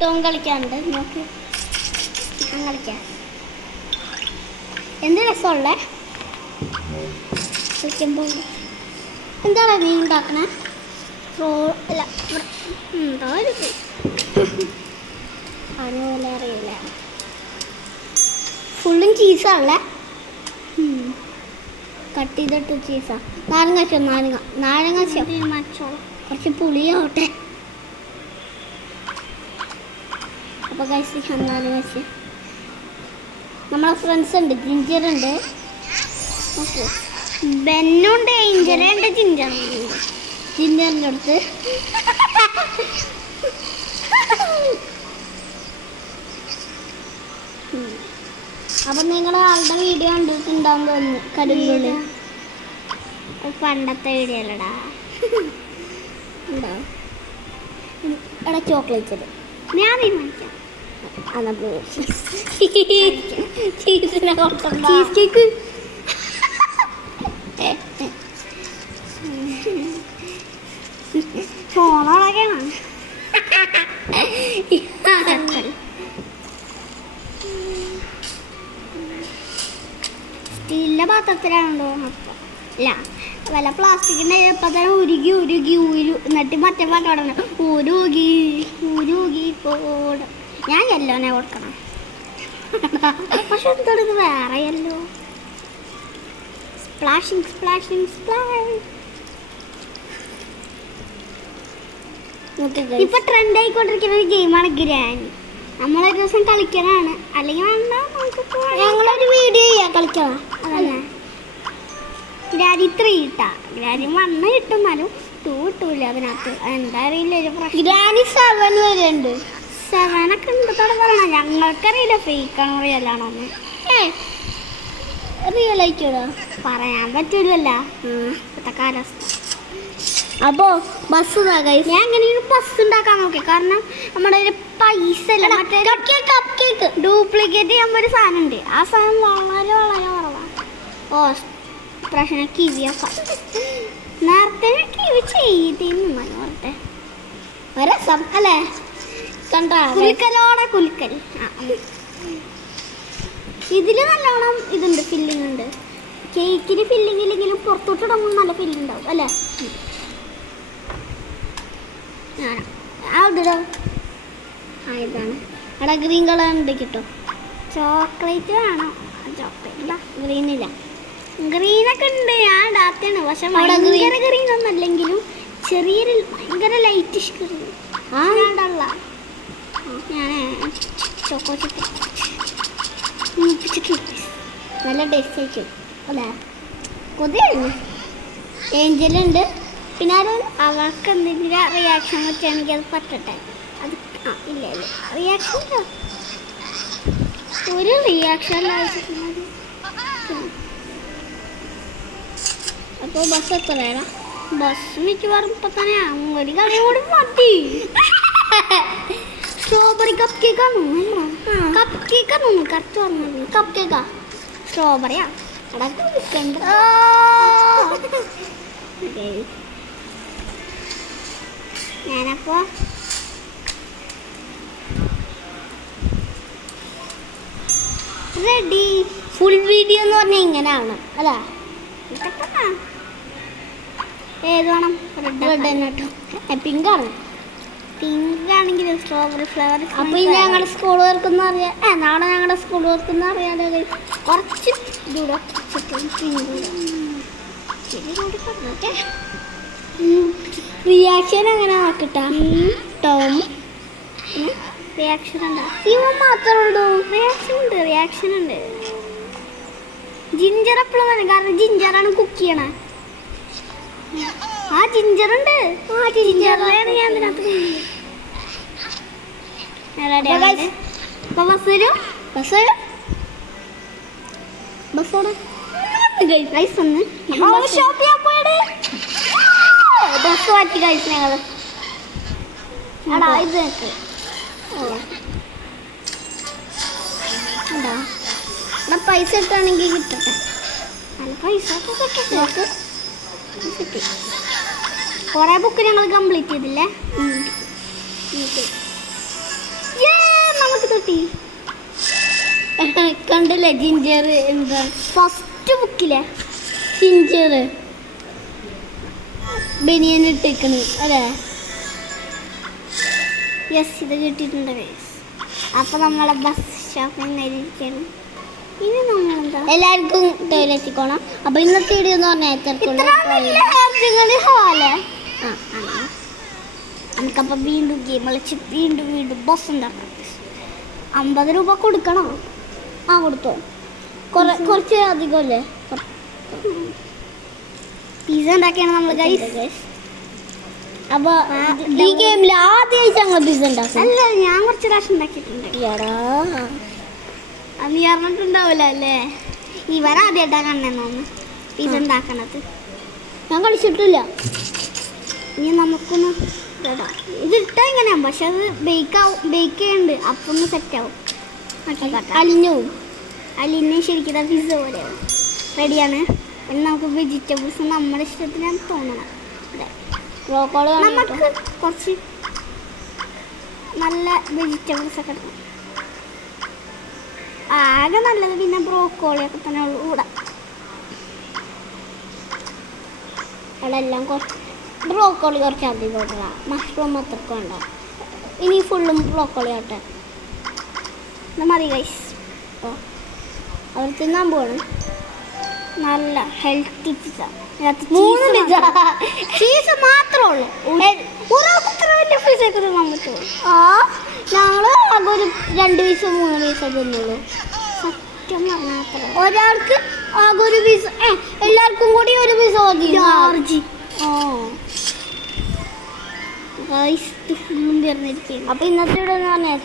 Tom കളിക്കാനുണ്ട്. നോക്ക്, ഞാൻ കളിക്കാം. എന്ത് രസമുള്ളേ കളിക്കുമ്പോൾ. എന്താണ് നീ ഉണ്ടാക്കണേ? അല്ല എന്താ അതുപോലെ അറിയില്ല. ഫുള്ളും ചീസാണല്ലേ, കട്ട് ചെയ്തിട്ട് ചീസാ. നാരങ്ങ കുറച്ച് പുളിയാവട്ടെ. അപ്പോൾ കഴിച്ച് നാരങ്ങ. നമ്മളെ ഫ്രണ്ട്സ് ഉണ്ട്, ജിഞ്ചറുണ്ട്, ബെന്നുണ്ട്, ഏഞ്ചലുണ്ട്, ജിഞ്ചറിൻ്റെ അടുത്ത്. അപ്പം നിങ്ങൾ ആളുടെ വീഡിയോ കണ്ടിട്ടുണ്ടാവും തോന്നുന്നു, കടുകുള്ളി. പണ്ടത്തെ വീഡിയോ അല്ലടാ. ഉണ്ടോ എടാ ചോക്ലേറ്റ് ഞാൻ തീരുമാനിക്കാം. ചീസ് കേക്ക് ഫോണോളൊക്കെയാണ്. സ്റ്റീലിൻ്റെ പാത്രത്തിലാണല്ലോ. അല്ല വല്ല പ്ലാസ്റ്റിക്കിൻ്റെ ഇപ്പം തന്നെ ഉരുകി എന്നിട്ട് മറ്റേ പാട്ടോടണം, ഉരുകി പോടും. ഞാൻ യെല്ലോനെ കൊടുക്കണം. പക്ഷെ എന്തെടുത്ത് വേറെ യെല്ലോ. സ്പ്ലാഷിങ്. ഇപ്പൊ ട്രെൻഡ് ആയിക്കൊണ്ടിരിക്കുന്ന ഒരു ഗെയിമാണ് ഗ്രാനി. നമ്മളൊരു ദിവസം കളിക്കാനാണ്, അല്ലെങ്കിൽ ഞങ്ങളൊരു വീഡിയോ ചെയ്യാം കളിക്കണം. അതല്ലേ ഗ്രാനി 3 ഇട്ടാ. ഗ്രാനി 1 കിട്ടുന്നാലും 2 കിട്ടൂല അതിനകത്ത്. എന്താ അറിയില്ല, ഒരു പ്രശ്നം. ഗ്രാനി 7 വരെ ഉണ്ട്. 7 ഒക്കെ ഉണ്ട് തുടങ്ങണം. ഞങ്ങൾക്കറിയില്ല ഫേക്കാണോ റിയലാണോ എന്ന്. റിയൽ ആയിട്ടോ പറയാൻ പറ്റൂലല്ല ഇപ്പോഴത്തെ കാലാവസ്ഥ. അപ്പോൾ ബസ് ഞാൻ എങ്ങനെയാണ് ബസ് ഉണ്ടാക്കാൻ നോക്കി. കാരണം നമ്മുടെ ഒരു പൈസ അല്ല, മറ്റേ കപ്പ് കേക്ക് ഡ്യൂപ്ലിക്കേറ്റ് ചെയ്യുമ്പോൾ ഒരു സാധനം ഉണ്ട്. ആ സാധനം വളരെ കുറവാണ്. പ്രശ്നം കിവിയൊക്കെ നേരത്തെ കിവി ചെയ്തിരുന്നു പറഞ്ഞെ ഒരസം അല്ലേ. കുലുക്കൽ ഇതിൽ നല്ലോണം ഇതുണ്ട്, ഫില്ലിംഗ് ഉണ്ട്. കേക്കിന് ഫില്ലിംഗ് ഇല്ലെങ്കിലും പുറത്തോട്ടിടുമ്പോൾ നല്ല ഫില്ലിംഗ് ഉണ്ടാവും അല്ലേ. ഇതാണ് എടാ ഗ്രീൻ കളർ ഉണ്ട് കിട്ടോ. ചോക്ലേറ്റ് വേണോ? ചോക്ലേറ്റ് ഇല്ല, ഗ്രീനില്ല. ഗ്രീനൊക്കെ ഉണ്ട്, ഞാൻ ഇടാത്താണ്. പക്ഷെ ഭയങ്കര ഗ്രീൻ ഒന്നും അല്ലെങ്കിലും ചെറിയൊരു ഭയങ്കര ലൈറ്റിഷ് ഗ്രീൻ വേണ്ടല്ല. ഞാൻ ചോക്കോ നല്ല ടേസ്റ്റ് ആയിരിക്കും അല്ലേ. കൊതിയായിരുന്നു. ഏഞ്ചലുണ്ട്, പിന്നെ അത് അവർക്ക് എന്തെങ്കിലും റിയാക്ഷൻ പറ്റുകയാണെങ്കിൽ അത് പറ്റട്ടെ. അത് ഇല്ല റിയാക്ഷൻ ഒരു റിയാക്ഷൻ. അപ്പോൾ ബസ് എത്രയാണ്? ബസ് മിക്കവാറും ഇപ്പം തന്നെ ഒരു കളി കൂടി മതി. സ്ട്രോബെറി കപ്പ് കേക്കാണ്. കറക്റ്റ് പറഞ്ഞത് കപ്പ് കേക്കാ. സ്ട്രോബെറിയാ ഞാനപ്പോ റെഡി. ഫുൾ വീഡിയോ എന്ന് പറഞ്ഞാൽ ഇങ്ങനെയാണ് അല്ലേ. ഏത് വേണം? റെഡ് തന്നെ കേട്ടോ. പിങ്കാണ്. പിങ്കാണെങ്കിൽ സ്ട്രോബെറി ഫ്ലേവർ. അപ്പോൾ ഇനി ഞങ്ങളുടെ സ്കൂൾ വർക്കെന്ന് അറിയാം. നാളെ ഞങ്ങളുടെ സ്കൂൾ വർക്കെന്ന് അറിയാതെ കുറച്ച് ഇതൂടെ റിയാക്ഷൻ എങ്ങനെ നോക്കട്ടാ. ടോം റിയാക്ഷൻ ഉണ്ടോ? ഇവ മാത്രമേ ഉള്ളൂ. റിയാക്ഷൻ ഉണ്ട്. ജിഞ്ചർ എപ്പോഴും വരും, കാരണം ജിഞ്ചറാണ് കുക്ക് ചെയ്യണേ. ജിഞ്ചറുണ്ട്. ജിഞ്ചറിലാണ് ഞാൻ ഇതിനകത്ത്. ബസ് വരും. ബസ്സോടെ ഷോപ്പ് ചെയ്യാൻ പോയത്. ബസ് മാറ്റി കഴിച്ചു ഞങ്ങള്. എടാ ഇത് എന്താ പൈസ ഇട്ടാണെങ്കിൽ കിട്ടട്ടെ. നല്ല പൈസ കിട്ടി. കുറേ ബുക്ക് ഞങ്ങൾ കംപ്ലീറ്റ് ചെയ്തില്ലേ. കിട്ടി കണ്ടില്ലേ ജിഞ്ചർ എന്താ ഫസ്റ്റ് ബുക്കിലെ ജിഞ്ചർ ബനിയൻ ഇട്ടേക്കണ് അല്ലേ? യെസ്, ഇത് കിട്ടിയിട്ടുണ്ട് ഗൈസ്. അപ്പോൾ നമ്മളെ ബസ് സ്റ്റോപ്പിൽ ഇരിക്കണം. ഇനി നമ്മളെന്താ എല്ലാവർക്കും ടോയ്ലറ്റിൽ പോകണം. അപ്പോൾ ഇന്നത്തെ വീഡിയോ എന്ന് പറഞ്ഞാൽ ഹാള് നമുക്കപ്പോൾ വീണ്ടും ഗെയിം കളിച്ച് വീണ്ടും ബസ് ഉണ്ടാക്കണം. 50 രൂപ കൊടുക്കണം. കൊടുത്തോ? കുറച്ച് അധികമല്ലേ? പിസ്സ ഉണ്ടാക്കിയാണ് നമ്മൾ ഗൈസ്. അപ്പോൾ ഈ ഗെയിമിൽ ആദ്യമായിട്ട് ഞങ്ങൾ പിസ്സ ഉണ്ടാക്കും. അല്ല, ഞാൻ കുറച്ച് പ്രാവശ്യം ഉണ്ടാക്കിയിട്ടുണ്ട്. അത് നീ അറിഞ്ഞിട്ടുണ്ടാവില്ല അല്ലേ? ഇവരാദ്യമായിട്ടാണ് കണ്ണെന്നോന്ന് പിസ്സ ഉണ്ടാക്കണത്. ഞാൻ കളിച്ചിട്ടില്ല. ഇനി നമുക്കൊന്ന് ഇതിട്ടാ ഇങ്ങനെയാവും, പക്ഷെ അത് ബേക്ക് ചെയ്യുന്നുണ്ട്. അപ്പം ഒന്ന് സെറ്റാവും. അലിന് ശരിക്കും പിസ്സ പോലെയാവും. റെഡിയാണ്. പിന്നെ നമുക്ക് വെജിറ്റബിൾസ് നമ്മുടെ ഇഷ്ടത്തിനാണ് തോന്നണം. നമുക്ക് കുറച്ച് നല്ല വെജിറ്റബിൾസ് ഒക്കെ ഇടണം. ആകെ നല്ലത് പിന്നെ ബ്രോക്കോളിയൊക്കെ തന്നെ ഉള്ളു കൂടെ. അവിടെ എല്ലാം കുറച്ച് ബ്രോക്കോളി കുറച്ച് അധികം ഇടണം. മഷ്റൂം അത്രക്ക് വേണ്ട. ഇനി ഫുള്ളും ബ്രോക്കോളി ആട്ടെ. ഇത് മതി ഗൈസ്. അപ്പോൾ അവർ തിന്നാൻ പോകണം. നല്ല ഹെൽത്തി പിസ്സ. 3 പിസ്സ ചീസ് മാത്രമേ ഉള്ളൂ. ഒരാൾക്ക് ഇത്ര വലിയ പിസ്സയൊക്കെ തിന്നാൻ പറ്റുമോ? ഞങ്ങൾ ആകെ ഒരു 2 പീസോ 3 പീസോ തിന്നുള്ളൂ. സത്യം പറഞ്ഞാൽ അത്ര. ഒരാൾക്ക് ആകെ ഒരു പീസ്. എല്ലാവർക്കും കൂടി ഒരു പീസ് മതി. ഗൈസ് ഫുള്ളും തീർന്നിരിക്കുന്നു. അപ്പോൾ ഇന്നത്തെ ഇവിടെ എന്ന് പറഞ്ഞാൽ